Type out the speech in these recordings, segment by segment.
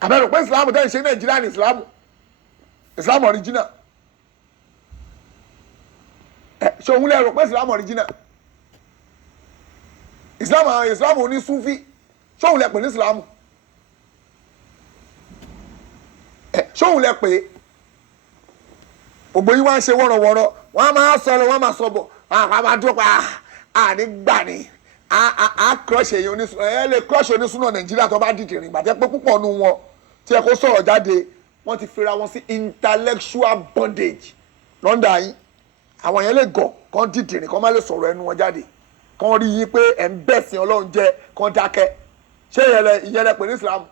àbẹ̀rù pé islam tẹ́ ń ṣe nàìjíríà ní islam original ṣé òun lẹ́rù pé islam original islam oní sufi ṣé òun lẹ pè ní islam ṣé òun lẹ pè gbogbo yín wá ń ṣe wọ́rọ̀wọ́rọ̀ wọ́n á máa sọ lọ wọ́n á máa sọ bọ̀ àwọn máa dúró pa àní gbà ní crush èyí onísùnà ẹ lè crush onísùnà nàìjíríà tó bá dìde rìn gbàtẹ́ pé púpọ̀ nu wọn tí ẹ kó sọ̀rọ̀ jáde wọ́n ti fira wọn sí intellectual bondage lọ́ndà yín àwọn yẹn lè gọ̀ kán dìde rìn kán má lè sọ̀rọ̀ ẹnu wọn jáde kán rí yín pé ẹ̀ ń bẹ̀sìn ọlọ́run jẹ́ kán dákẹ́ ṣé ìyẹn lẹ pè ní islam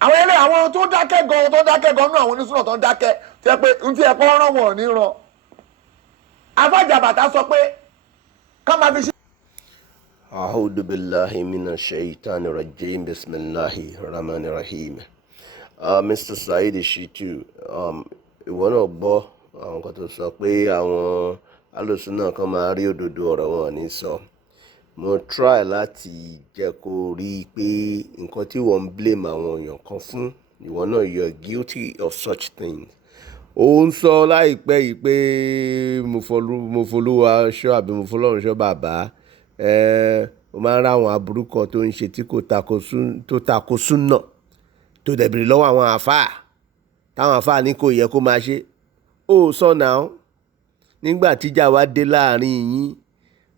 àwọn tó dákẹ́ gan náà àwọn onísùnà tó ń dákẹ́ tí ẹ pé n tí ẹ kọ́ rán wọn ò ní ran afájàbàtà sọ pé ká máa fi ṣe. أعوذ بالله من الشيطان الرجيم بسم الله الرحمن الرحيم. Mr. Saheed Shittu, ìwọ náà gbọ́ àwọn kan tó sọ pé àwọn alòsùnà kan máa rí òdodo ọ̀rọ̀ wọn ní sọ. Mo try láti jẹ́ kó rí i pé nǹkan tí wọ́n ń blame àwọn èèyàn kan fún ìwọ náà you are guilty of such things. Ó ń sọ láìpẹ́ yìí pé mo folúwa ṣọ́ àbí mo fọlọ́run ṣọ́ bàbá. O máa ń ráwọn aburú kan tó ń ṣe tí kò tako súnà tó dẹ̀bìrì lọ́wọ́ àwọn àfáà táwọn àfáà ní kò yẹ kó máa ṣe. Ó sọ náà nígbà tíjà wá dé láàrin yín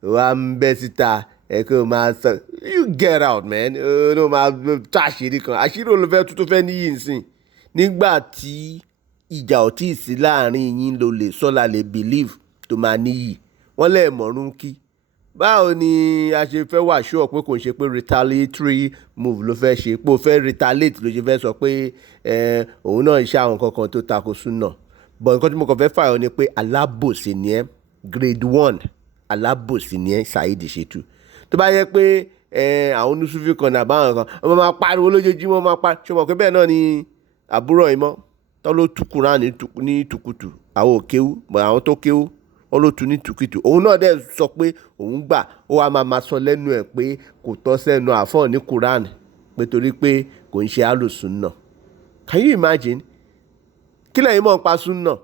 wá ń bẹ́ síta ẹ kó máa sọ you get out man ó máa tó àṣírí kan àṣírí olùfẹ́ tó fẹ́ níyì nsìn nígbà tí ìjà ò tí ì sí láàrin yín ló lè sọ́la lè believe tó máa níyì wọ́n lè mọ̀rún kí. Báwo ni a ṣe fẹ́ wà ṣọ́ pé kò ń ṣe pé retaliatory move ló fẹ́ ṣe pé ó fẹ́ retaliate ló ṣe fẹ́ sọ pé òun náà ṣe àwọn kankan tó tako súnà. But nǹkan tí mo kàn fẹ́ fààyàn ni pé alábòsí ni ẹ́ grade 1 alábòsí ni ẹ́ Saheed Shittu. Tó bá yẹ pé àwọn oníṣúfì kan náà báwọn kan wọ́n máa pariwo lójoojúmọ́ máa pa ṣé o mọ̀ pé bẹ́ẹ̀ náà ni àbúrò ìmọ̀ tó ló tú Kùránì ní tukutu àwọn ò kéwú but àwọn tó kéwú wọ́n ló tu ní tùkìtù òun náà dẹ̀ sọ pé òun gbà ó wá máa sọ lẹ́nu ẹ̀ pé kò tọ́ sẹ́nu àfọ̀ ní Quran pé torí pé kò ń ṣe alùsùnà. Can you imagine? Kí lẹ́yìn mọ̀ ń pa súnà?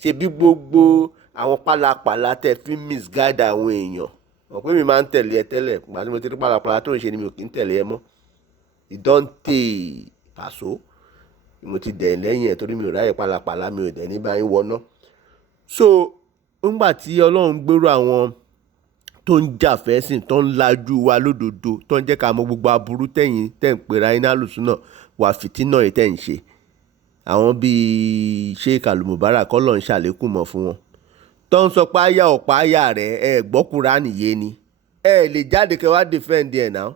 Ṣe bí gbogbo àwọn pálapàla tẹ fi misguide àwọn èèyàn mọ̀ pé mi máa ń tẹ̀lé ẹ tẹ́lẹ̀ gbà tí mo ti rí pálapàla tó ń ṣe ni mi ò kí ń tẹ̀lé ẹ mọ́. Ìdọ́ǹtè pàṣọ mo ti dẹ̀ lẹ́yìn ẹ̀ torí mi ò ráyè pálapàla mi ò dẹ̀ ní báyìí wọná. So ńgbà tí ọlọ́run gbèrò àwọn tó ń jà fẹ́sìn tó ń lajú wa lódodo tó ń jẹ́ ká mọ gbogbo aburú tẹ̀ ń pera iná lùsùnà wà fìtínà yìí tẹ̀ ń ṣe àwọn bíi Sheikh Al-Mubarak kọ́ ń ṣàlékún mọ́ fún wọn tó ń sọ pé àyà ọ̀pá àyà rẹ̀ gbọ́ Kùránì yé ni lè jáde kẹ́ wá defend ẹ̀ náà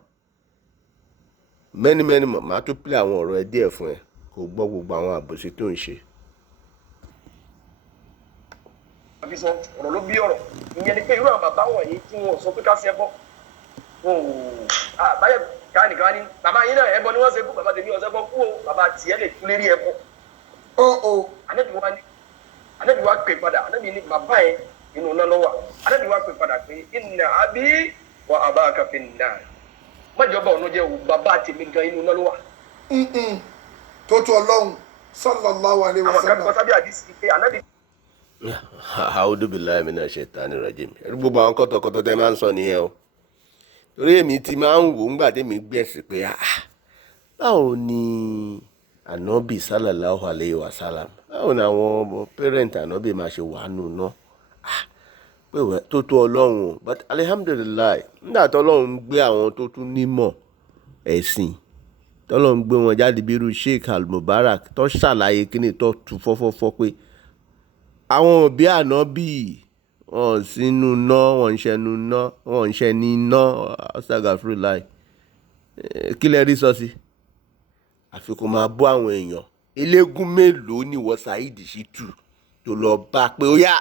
many máa tún play àwọn ọ̀rọ̀ ẹ díẹ̀ fún ẹ kó gbọ́ gbogbo àwọn àbòsí tó ń ṣe. Àbísọ ọ̀rọ̀ ló bí ọ̀rọ̀ ìyẹn ni pé irú àwọn bàbá wọ̀nyí tí wọn ò sọ pé ká ṣẹbọ báyẹ̀ ká nìkan ní bàbá yín náà ẹbọ ni wọ́n ṣe kú bàbá tèmi ọ̀sẹ̀ bọ́ kú o bàbá tiẹ̀ lè tún lérí ẹbọ. Ànábì wa pè padà Ànábì ní bàbá yẹn inú náà lọ́wọ́ Ànábì wa pè padà pé inna abi wa abaka fin-nar mọ́jọba ọ̀nà jẹ́ bàbá tèmi gan inú náà lọ́wọ́. tó tó ọlọ́run sallallahu alaihi wasallam. àwọn kan sábẹ́ àdìsí pé Ànábì. A'udhu billahi minash shaitani rajim. Gbogbo àwọn kọ́tọ̀kọ́tọ̀ tẹ́ máa ń sọ nìyẹn o. Torí èmi ti máa ń wò ńgbà tèmi gbẹ̀sì pé báwo ni Ànábì sallallahu alayhi wa sallam báwo ni àwọn parent Ànábì máa ṣe wà nù náà pé tó tó ọlọ́run o but alhamdulillah nígbà tó ọlọ́run gbé àwọn tó tún nímọ̀ ẹ̀sìn tó ọlọ́run gbé wọn jáde bí irú Sheikh Al-Mubarak tó ṣàlàyé kíni tó tu fọ́fọ́fọ́ pé àwọn òbí Ànábì wọn sínú ná wọn ń ṣẹnu ná wọn ń ṣẹ ní ná Astaghfirullah kí lẹ rí sọ sí àfi kó máa bọ́ àwọn èèyàn eléégún mélòó ni wọ́n Saheed Shittu tó lọ bá pé ó yá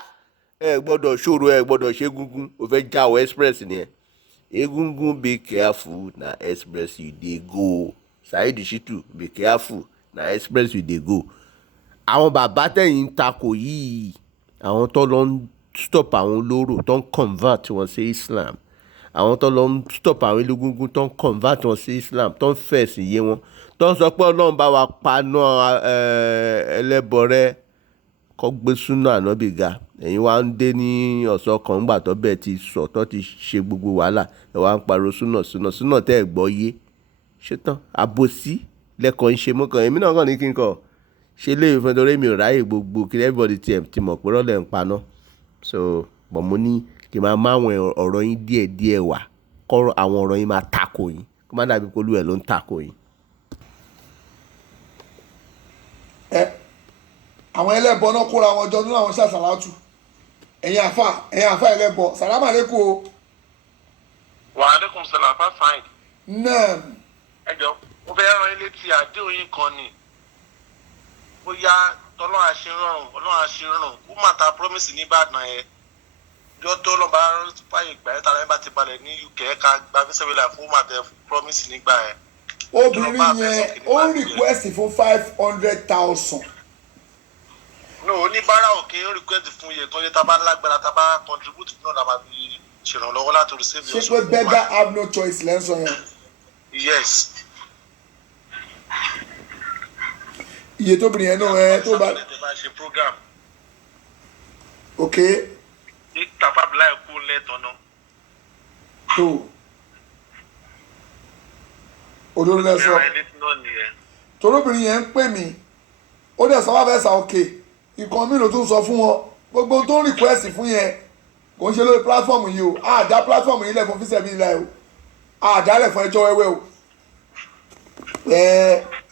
ẹ gbọ́dọ̀ ṣòro ẹ gbọ́dọ̀ ṣe egungun ó fẹ́ jáwọ́ express nìyẹn egungun be careful na express you dey go Saheed Shittu be careful na express you dey go. Àwọn bàbá tẹ̀yìn ń takò yìí àwọn tó lọ ń stop àwọn olóró tó ń convert wọn sí Islam àwọn tó lọ ń stop àwọn elégúngún tó ń convert wọn sí Islam tó ń fẹ̀sìn yé wọn tó ń sọ pé Ọlọ́run bá wa paná ẹlẹ́bọ rẹ́ kọ́ gbé súnà ànábì ga ẹ̀yin wá ń dé ní ọ̀sán kan ńgbà tó bẹ́ẹ̀ ti sọ tó ti ṣe gbogbo wàhálà ẹ̀ wá ń pariwo súnà tẹ́ ẹ̀ gbọ́ yé ṣetán àbòsí lẹ́kọ̀ọ́ ń ṣe mọ́kàn èmi náà kàn ní kí n kọ́ ṣe léyìí fún torí mi ò ráyè gbogbo kí everybody ti mọ̀ pé rọ́lẹ̀ ń paná so bọ̀ mo ní kí n máa má àwọn ọ̀rọ̀ yín díẹ̀díẹ̀ wá kọ́ àwọn ọ̀rọ̀ yín máa tako yín kó má dàbí polú ẹ̀ ló ń tako yín. àwọn ẹlẹ́bọ náà kóra wọn jọ nínú àwọn ṣàṣàlátù ẹ̀yin àfa ẹlẹ́bọ sàlámà lẹ́kọ̀ọ́ o. Wa alaikum salam fine. náà. ẹ jọ mo fẹ́ rán ilé tí àdéhùn yín kan ni ó yá tọ́lọ́ àṣírọ̀rùn ó mà ta promise ní Ìbàdàn ẹ̀ jọ tó lọ́ bá fàyè gbà ẹ́ tàbí bá ti balẹ̀ ní UK ká gba fíṣẹ́wìlà fún mà tẹ promise nígbà ẹ̀. obìnrin yẹn ó ń request fún 500,000. no oníbàárà òkè ń request fún iye tó yẹ tá a bá lágbára tá a bá contribute náà la máa fi ṣèrànlọ́wọ́ láti receive your support. ṣé pé beggar have no choice lẹ́sọ̀ yẹn. yes. iye tóbìnrin yẹn náà tó bá. ok. ní tàfàbílà ẹ̀kú lẹ́tọ̀ọ́nà. tó òdodo lẹ́sọ̀ torobìnrin yẹn ń pè mí ó dẹ̀ sọ wá fẹ́ sà òkè ìkan mi ló tún sọ fún wọn gbogbo tó ń request fún yẹn kò ń ṣe lórí platform yìí o àdá platform yìí lẹ̀ fún fíṣẹ̀bí ilẹ̀ o àdálẹ̀ fún ẹjọ́ wẹ́wẹ́ o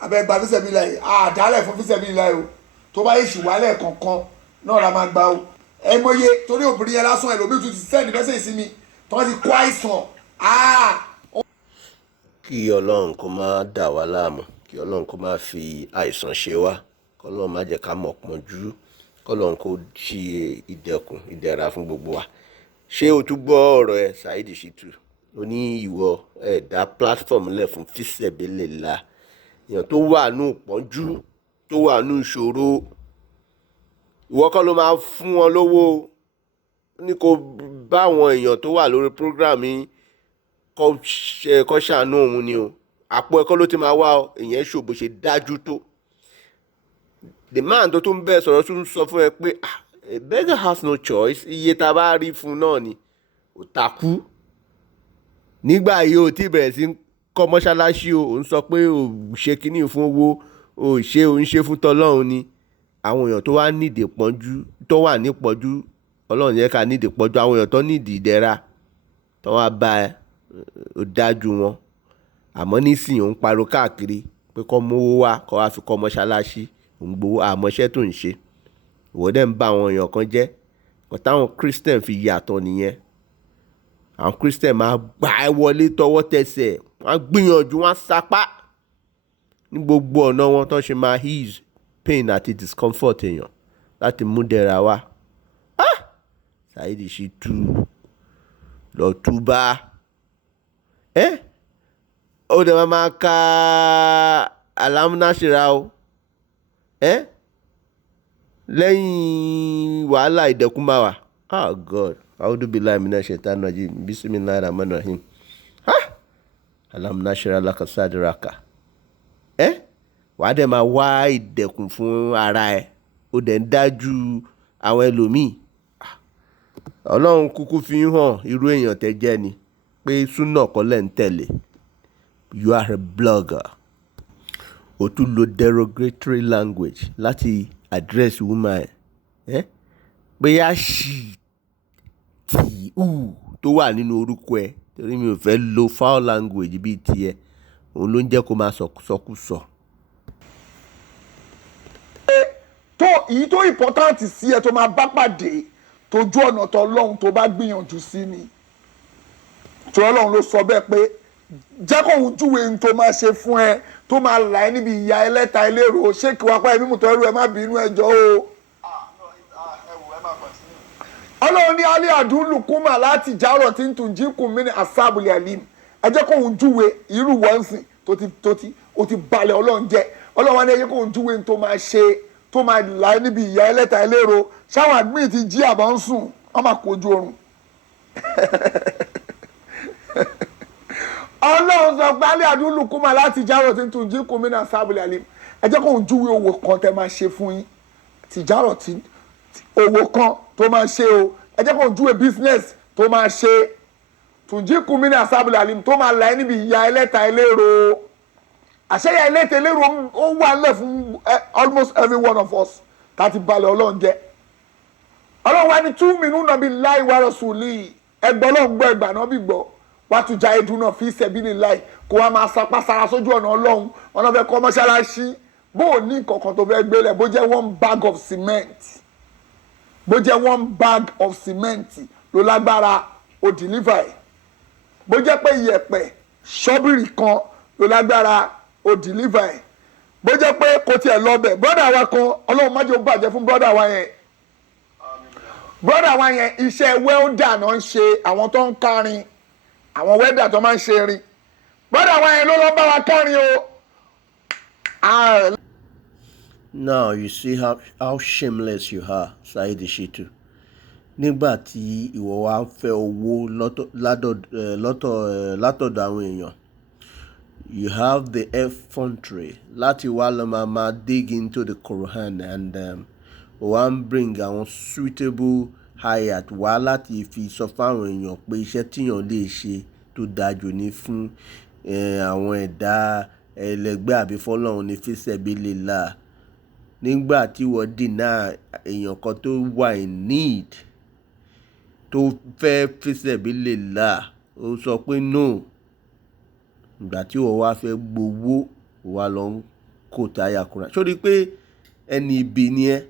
abẹ́gbà fíṣẹ̀bí ilẹ̀ àdálẹ̀ fún fíṣẹ̀bí ilẹ̀ o tó bá yẹ ṣìwálẹ̀ kankan náà la máa gbà o ẹ mọye torí obìnrin yẹn lásán ẹ lóbi tún ti send message sí mi tó wọ́n ti kó àìsàn. kí Ọlọ́run kó má dà wá láàmú kí Ọlọ́run kó má fi àìsàn ṣe wá kọ́lọ́run má jẹ́ ká mọ̀ pọ́njú kọ́lọ́run kó ṣe ìdẹ̀kùn ìdẹ̀ra fún gbogbo wa. ṣé o tún gbọ́ ọ̀rọ̀ ẹ Saheed Shittu ó ní ìwọ ẹ̀dá platform lẹ̀ fún fisabilillah èèyàn tó wà nù pọ́njú tó wà nù ìṣòro ìwọ kọ́ ló máa fún wọn lówó ní kó bá àwọn èèyàn tó wà lórí program yìí kọ́ ṣàánú òun ni o àpò ẹ̀kọ́ ló ti máa wá èèyàn ṣòbò ṣe dájú tó the man tó tún bẹ́ẹ̀ sọ̀rọ̀ tún sọ fún ẹ pé a beggar has no choice iye tá a bá rí fún náà ni ò takú nígbà yìí ò tí bẹ̀rẹ̀ sí kọ́ mọ́ṣáláṣí o ò ń sọ pé ò ṣe kínní fún owó ò ń ṣe fún tọ́lọ́run ni àwọn èèyàn tó wá nídìí pọ́njú tó wà ní pọ́njú ọlọ́run yẹ ká nídìí pọ́njú àwọn èèyàn tó nídìí ìdẹ̀ra tó wá bá ẹ ò dájú wọn àmọ́ nísìnyí ò ń pariwo káàkiri pé kọ́ mówó wá kọ́ wá fi kọ́ mọ́ṣáláṣí ò ń gbowó àmọ́ṣẹ́ tó ń ṣe ìwọ dẹ̀ ń bá àwọn èèyàn kan jẹ́ kò táwọn Christian fi yàtọ̀ nìyẹn àwọn Christian máa gbà ẹ́ wọlé tọwọ́ tẹsẹ̀ wọ́n á gbìyànjú wọ́n á sapá ní gbogbo ọ̀nà wọn tó ṣe máa ease pain àti discomfort èèyàn láti mú dẹ̀ra wá. Saheed Shittu lọ túbá ó dẹ̀ máa ka alámúnáṣẹ́ra o lẹ́yìn wàhálà ìdẹ̀kùn máa wà God a'udhu billahi minash shaitani rajim bismillahir rahmanir rahim alámúnáṣẹ́ra laka sadraka wàá dẹ̀ máa wá ìdẹ̀kùn fún ara ẹ̀ ó dẹ̀ ń dájú àwọn ẹlòmíì Ọlọ́run kúkú fi ń hàn irú èèyàn tẹ́ jẹ́ ni pé súnà kọ́lẹ̀ ń tẹ̀lé you are a blogger o tún lo derogatory language láti address woman bóyá ṣì tì tó wà nínú orúkọ ẹ torí mi ò fẹ́ lo foul language bíi tiẹ̀ òun ló ń jẹ́ kó máa sọkúsọ. tó èyí tó important sí ẹ tó máa bá pàdé tójú ọ̀nà tó Ọlọ́run tó bá gbìyànjú sí ni tó Ọlọ́run ló sọ bẹ́ẹ̀ pé jẹ́ kóun júwe ohun tó máa ṣe fún ẹ tó máa là ẹ́ níbi ìyà ẹlẹ́ta ẹlẹ́rọ ṣé kí wàá pa ẹ̀mí mùtọ́ ẹrú ẹ má bínú ẹjọ́ o. Ọlọ́run ní alẹ́ àdúlù kúmà láti járọ̀ tí ń tún jíkùn mí ní asábùlẹ̀ alim ẹ jẹ́ kóun júwe irú wọ́n sìn tó ti balẹ̀ Ọlọ́run jẹ́ Ọlọ́run wá ní ẹ jẹ́ kóun júwe ohun tó máa ṣe tó máa là ẹ́ níbi ìyà ẹlẹ́ta ẹlẹ́rọ ṣáwọn àgbìn ti jí àbọ̀ ń sùn wọ́n máa kojú oorun ọlọ́run sọ pé alẹ́ àdúlù kúmà láti járọ̀ tí ń tún jí kùmínà sábìlì àlè ẹ jẹ́ kó ń júwe owó kan tẹ́ máa ṣe fún yín tìjárọ̀ tí owó kan tó máa ṣe o ẹ jẹ́ kó ń júwe business tó máa ṣe tún jí kùmínà sábìlì àlè tó máa la ẹ níbi ìyá ẹlẹ́ta ẹlẹ́rọ àṣẹyà ẹlẹ́ta ẹlẹ́rọ ó wà nílẹ̀ fún almost every one of us láti balẹ̀ ọlọ́run jẹ́ ọlọ́run wa ní 2 minutes bí láì wá rọ̀ṣùlì ẹgbọ́n ọlọ́run gbọ́ ẹgbà náà bí gbọ́ wá tún já ẹdùn náà fi ṣẹ̀bí ní láì kó wá máa sapá sára sójú ọ̀nà ọlọ́run ọ̀nà fẹ́ kọ́ mọ́ṣáláṣí bó o ní nǹkan tó fẹ́ gbélé bó jẹ́ 1 bag of cement bó jẹ́ 1 bag of cement ló lágbára o deliver ẹ̀ bó jẹ́ pé iyẹ̀pẹ̀ ṣọ́bìrì kan ló lágbára o deliver ẹ̀ bó jẹ́ pé kò tiẹ̀ lọ bẹ̀ brọ́dà wa kan ọlọ́run má jẹ́ ó bàjẹ́ fún brọ́dà wa yẹn brọ́dà wa yẹn iṣẹ́ wẹ́ọ́dà náà ń ṣe àwọn tó ń kárin àwọn wẹ́dà tó máa ń ṣe rin brọ́dà wa yẹn ló lọ bá wa kárin o. Now you see how shameless you are, Saheed Shittu. Nígbà tí ìwọ wá ń fẹ́ owó látọ̀dọ̀ àwọn èèyàn, you have the effrontery láti wá lọ máa dig into the Quran and wá ń bring àwọn suitable ayat wá láti fi sọ fáwọn èèyàn pé iṣẹ́ tíyàn lè ṣe tó dájú ní fún àwọn ẹ̀dá ẹlẹgbẹ́ àbí fọ́lọ́run ní fi sabilillah. Nígbà tí wọ́n dènà èèyàn kan tó wà in need tó fẹ́ fi sabilillah ó sọ pé no. Ìgbà tí wọ́n wá fẹ́ gbowó wà lọ ń kó táyà kúrò sórí pé ẹni ibi ni ẹ́.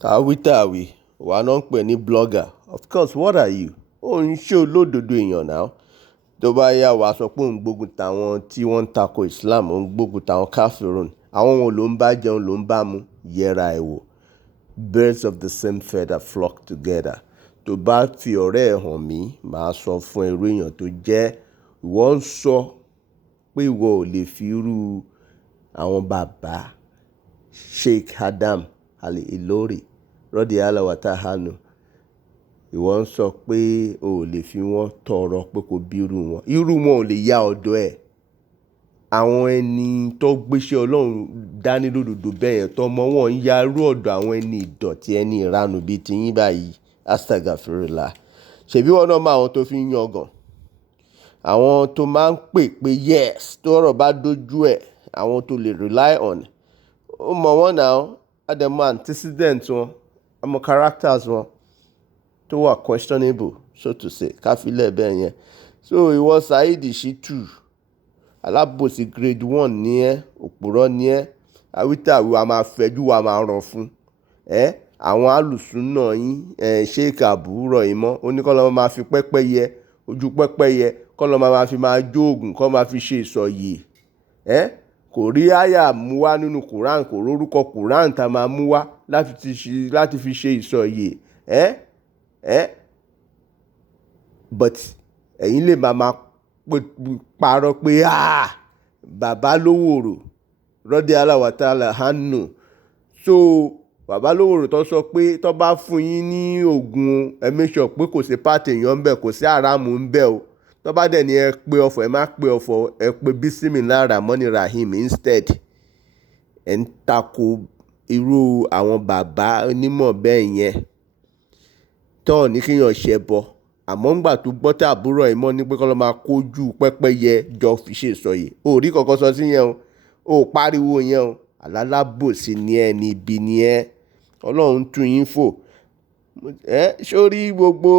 Tàwítàwí wà náà ń pè ní blogger. Of course, what are you? Ó ń ṣe olódodo èèyàn náà. Tó bá yá wàá sọ pé òun gbógun tàwọn tí wọ́n ń tako Islam, òun gbógun tàwọn káfíròn. Àwọn wọn ló ń bá jẹun ló ń bá mu, yẹra ẹ̀ wò. Birds of the same feather flock together. Tó bá fi ọ̀rẹ́ ẹ̀ hàn mí, màá sọ fún irú èèyàn tó jẹ́. Ìwọ ń sọ pé ìwọ ò lè fi irú àwọn bàbá Sheikh Adam Al-Ilory radiyallahu wa ta'ala ìwọ ń sọ pé o ò lè fi wọ́n tọrọ pé kò bí irú wọn ò lè yá ọ̀dọ̀ ẹ̀. Àwọn ẹni tó gbéṣẹ́ Ọlọ́run dání lódodo bẹ́ẹ̀ yẹn tọmọ wọn ń ya irú ọ̀dọ̀ àwọn ẹni ìdọ̀tí ẹni ìranù bíi tiyín báyìí astagfirullah. Ṣèbí wọn náà máa àwọn tó fi ń yangàn, àwọn tó máa ń pè yes tó ọ̀rọ̀ bá dójú ẹ̀, àwọn tó lè rely on. Ó mọ̀ wọ́n náà àdẹ̀mọ́ antecedent wọn, àmọ́ characters wọn tó wà questionable so to say káfílẹ̀ bẹ́ẹ̀ yẹn. So ìwọ Saheed Shittu alábòsí grade 1 ní ẹ́, òpùrọ́ ní ẹ́, àwítàwí wa máa fẹjú wa máa ràn fún àwọn alùsùn náà yín Sheikh Abu Rohimah oníkọ́lọ́ máa fi pẹ́pẹ́yẹ ojú pẹ́pẹ́yẹ kọ́lọ́ máa fi máa jóògùn kọ́ máa fi ṣe ìsọ̀yè kò rí àyà mú wá nínú Quran, kò rórúkọ Quran tá máa mú wá láti fi ṣe ìsọ̀yè but ẹ̀yin lè máa parọ́ pé bàbá Lówòrò radiyallahu wa ta'ala anhu. So bàbá Lówòrò tó sọ pé tó bá fún yín ní oògùn ẹ make sure pé kò sí pàtì èèyàn ń bẹ̀, kò sí àràmù ń bẹ̀ o. Tó bá dẹ̀ ní ẹ pé ọ̀fọ̀ ẹ má pé ọ̀fọ̀ ẹ pé Bismillahir Rahmanir Rahim instead. Ẹ ń tako irú àwọn bàbá onímọ̀ bẹ́ẹ̀ yẹn tó ní kíyàn ṣẹbọ. Àmọ́ ńgbà tó gbọ́ tí àbúrò ẹ̀ mọ́ ní pé kọ́ lọ́ máa kójú pẹ́pẹ́yẹ jọ fi ṣe ìsọ̀yè. O rí kankan sọ sí yẹn o pariwo yẹn o. Àlálábòsí ni ẹ ní ibi ni ẹ. Ọlọ́run tún yín fò. Sórí gbogbo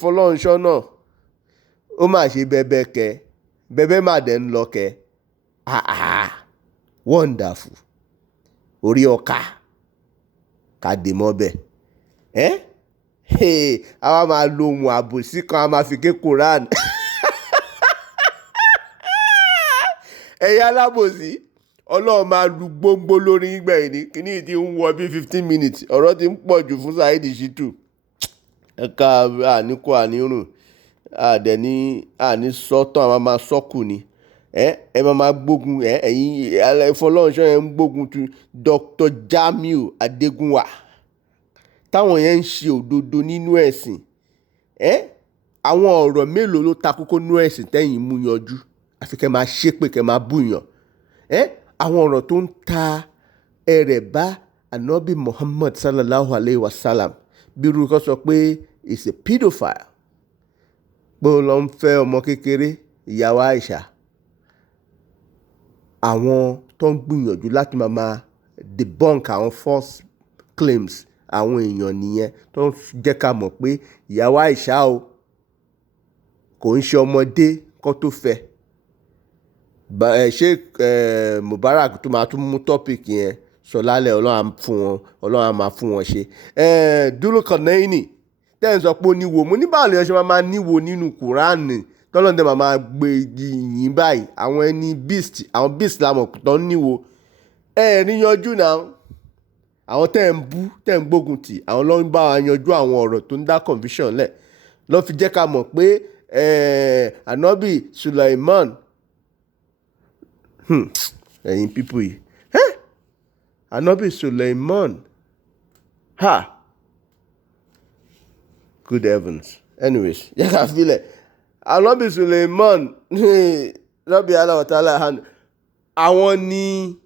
fọlọ́nṣọ́ náà ó máa ṣe bẹ́bẹ́ kẹ bẹ́bẹ́ má dẹ̀ ń lọ kẹ wonderful orí ọkà kàdé mọ́bẹ̀ àwa máa lo ohun àbòsí kan a máa fi ké Quran ẹ̀yà alábòsí Ọlọ́run máa lu gbóngbó lórí ìgbẹ̀yìn ní kíní ìdí ń wọ bí 15 minutes ọ̀rọ̀ ti ń pọ̀ jù fún Saheed Shittu ẹ̀ka àníkó ànírùn àní sọ́tàn àwọn máa sọ́kù ni ẹ máa gbógun ẹ̀yin Fọlọ́runṣọ́ yẹn ń gbógun tu Dr. Jamiu Adégúnwà táwọn yẹn ń ṣe òdodo nínú ẹ̀sìn àwọn ọ̀rọ̀ mélòó ló ta kókó nú ẹ̀sìn tẹ́yìn mú yanjú àfi kẹ́ máa ṣépè kẹ́ máa búyàn àwọn ọ̀rọ̀ tó ń ta ẹ̀rẹ̀ bá anabi Muhammad sallallahu alayhi wa sallam bí irú kan sọ pé is a pedophile pé ó lọ ń fẹ́ ọmọ kékeré ìyàwó Aisha. Àwọn tó ń gbìyànjú láti máa debunk àwọn false claims àwọn èèyàn nìyẹn tó ń jẹ́ ká mọ̀ pé ìyàwó Aisha o kò ń ṣe ọmọdé kó tó fẹ́. Sheikh Mubarak tó máa tún mú topic yẹn sọ lálẹ́ ọlọ́run á máa fún wọn ṣe. Dulkarnaini tẹ́ ń sọ pé ó níwo mo ní báwo lèèyàn ṣe máa níwo nínú Kùránì tọ́lọ́dẹ máa gbé yìnyín báyìí àwọn ẹni àwọn beast làmọ̀ tó ń níwo rí yanjú náà. Àwọn tẹ́ ń bú tẹ́ ń gbógun tì àwọn ló ń bá wa yanjú àwọn ọ̀rọ̀ tó ń dá confusion lẹ̀ ló fi jẹ́ ká mọ̀ pé Anabi Sulaiman ẹ̀yin people yìí Anabi Sulaiman good heavens anyways yẹ ká filẹ̀ Anabi Sulaiman Rabbi Allah wa ta'ala àwọn ni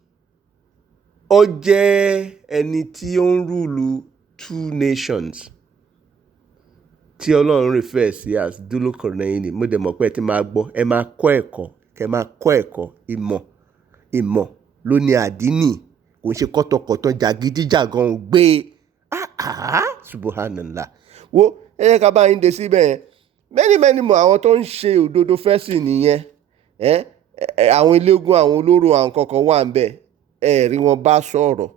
ó jẹ́ ẹni tí ó ń rúlu 2 nations tí Ọlọ́run refer sí as Dulkarnaini. Mo dẹ̀ mọ̀ pé ẹ ti máa gbọ́ ẹ máa kọ́ ẹ̀kọ́ kẹ máa kọ́ ẹ̀kọ́ ìmọ̀ ló ní àdínì kò ń ṣe kọ́tọ̀kọ̀tọ̀ jàgídíjàgan ò gbé subhanallah wo ẹ yẹ ká bá yín dé síbẹ̀ yẹn many more àwọn tó ń ṣe òdodo fẹ́sìn nìyẹn àwọn eléégún àwọn olóró àwọn kọ̀ọ̀kan wà ń bẹ̀ rí wọn bá sọ̀rọ̀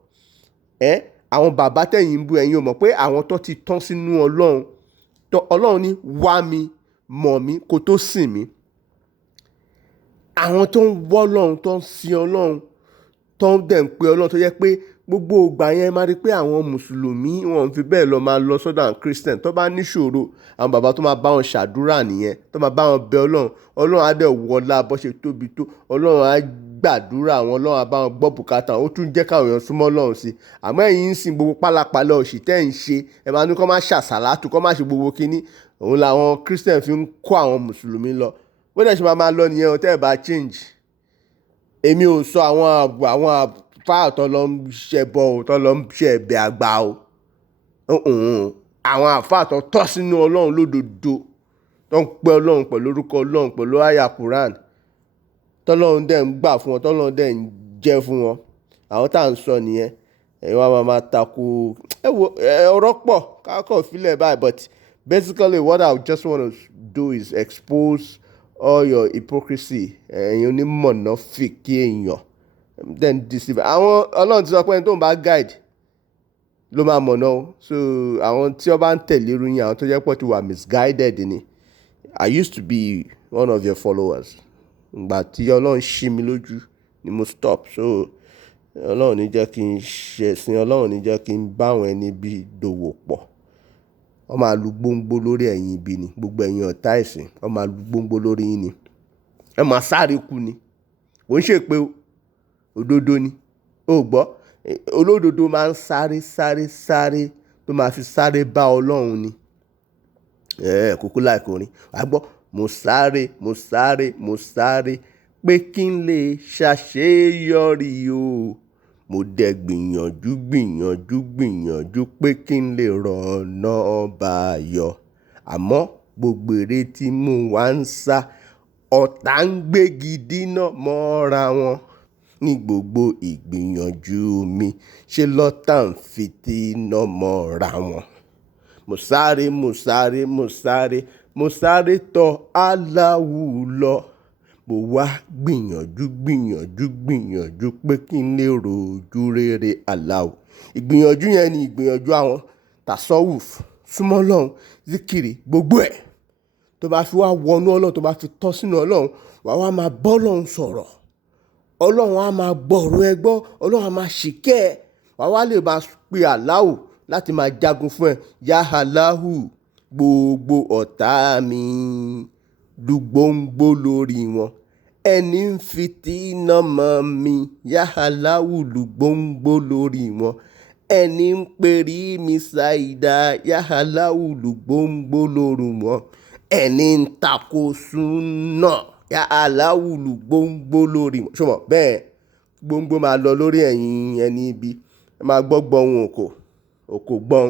àwọn bàbá tẹ̀yìn ń bú ẹ̀yin ò mọ̀ pé àwọn tó ti tán sínú Ọlọ́run ní wá mi mọ̀ mí kó tó sìn mí. Àwọn tó ń wọ́ Ọlọ́run tó ń sin Ọlọ́run tó ń dẹ̀ ń pe Ọlọ́run tó yẹ pé gbogbo ìgbà yẹn máa rí pé àwọn mùsùlùmí wọn fi bẹ́ẹ̀ lọ máa lọ sọ́dọ̀ àwọn Christian tó bá níṣòro àwọn bàbá tó máa bá wọn ṣàdúrà nìyẹn tó máa bá wọn bẹ Ọlọ́run á dẹ̀ wọlá bó ṣe tóbi tó Ọlọ́run á gbàdúrà àwọn Ọlọ́run á bá wọn gbọ́ bùkátà ó tún jẹ́ káwọn èèyàn súnmọ́ Ọlọ́run sí àmọ́ ẹ̀yin ń sin gbogbo pálapàla òṣì tẹ́ ń ṣe ẹ máa ní kó má ṣàṣàlátù kó má ṣe gbogbo kinní òun làwọn Christian fi ń kó àwọn mùsùlùmí lọ bó dẹ̀ ṣe máa lọ nìyẹn o tẹ́ ẹ bá change. Èmi ò sọ àwọn àfáà tó lọ ń ṣẹbọ o tó lọ ń ṣe ẹ̀bẹ̀ àgbà o àwọn àfáà tó tọ́ sínú Ọlọ́run lódodo tó ń pe Ọlọ́run pẹ̀lú orúkọ Ọlọ́run pẹ̀lú àyà Quran tọ́lọ́run dẹ̀ ń gbà fún wọn tọ́lọ́run dẹ̀ ń jẹ́ fún wọn àwọn tá à ń sọ nìyẹn ẹ̀yin wa máa tako ọ̀rọ̀ pọ̀ kákọ̀ fílẹ̀ báyìí but basically what I just want to do is expose all your hypocrisy ẹ̀yin onímọ̀nà fìkì èèyàn then deceive àwọn Ọlọ́run ti sọ pé ẹni tó ń bá guide ló máa mọ̀nà o so àwọn tí wọ́n bá ń tẹ̀lé irú yín àwọn tó jẹ́ pọ̀ ti wà misguided ni I used to be one of your followers ìgbà tí Ọlọ́run ṣí mi lójú ni mo stop so Ọlọ́run ní jẹ́ kí n ṣẹ̀sìn Ọlọ́run ní jẹ́ kí n bá àwọn ẹni bí dòwò pọ̀ wọ́n máa lu gbóngbó lórí ẹ̀yin ibi ni gbogbo ẹ̀yin ọ̀tá ẹ̀sìn wọ́n máa lu gbóngbó lórí yín ni ẹ máa sáré kú ni kò ń ṣe pé òdodo ni ó gbọ́ olódodo máa ń sáré tó máa fi sáré bá Ọlọ́run ni kúkú láìkò rin wàá gbọ́ mo sáré pé kí n lè ṣàṣeyọrí o mo dẹ̀ gbìyànjú pé kí n lè rọ̀nà báyọ̀ àmọ́ gbogbo èrè tí mo wá ń sá ọ̀tá ń gbégi dínà mọ́ra wọn ní gbogbo ìgbìyànjú mi ṣe lọ́tà ń fìtínà mọ́ra wọn. mo sáré tọ̀ Allahu lọ mo wá gbìyànjú pé kí n lè rojú rere Allahu. Ìgbìyànjú yẹn ni ìgbìyànjú àwọn tasawuf súnmọ́ Ọlọ́run zikiri gbogbo ẹ̀ tó bá fi wá wọnú Ọlọ́run tó bá fi tọ́ sínú Ọlọ́run wàá wá máa bọ́ Ọlọ́run sọ̀rọ̀ Ọlọ́run á máa gbọ́rọ̀ ẹ gbọ́ Ọlọ́run á máa ṣìkẹ́ ẹ wàá wá lè máa pe Allahu láti máa jagun fún ẹ ya Allahu gbogbo ọ̀tá mi dùgbòǹgbò lórí wọn ẹni ń fìtínà mọ́ mi ya Allahu lùgbòǹgbò lórí wọn ẹni ń perí mi ṣàìdá ya Allahu lùgbòǹgbò lórí wọn ẹni ń tako súnà yá aláwùlù gbóngbó lórí wọn ṣùgbọ́n bẹ́ẹ̀ gbóngbó máa lọ lórí ẹ̀yìn ẹni ibi ẹ máa gbọ́ gbọ́n òkò gbọ́n.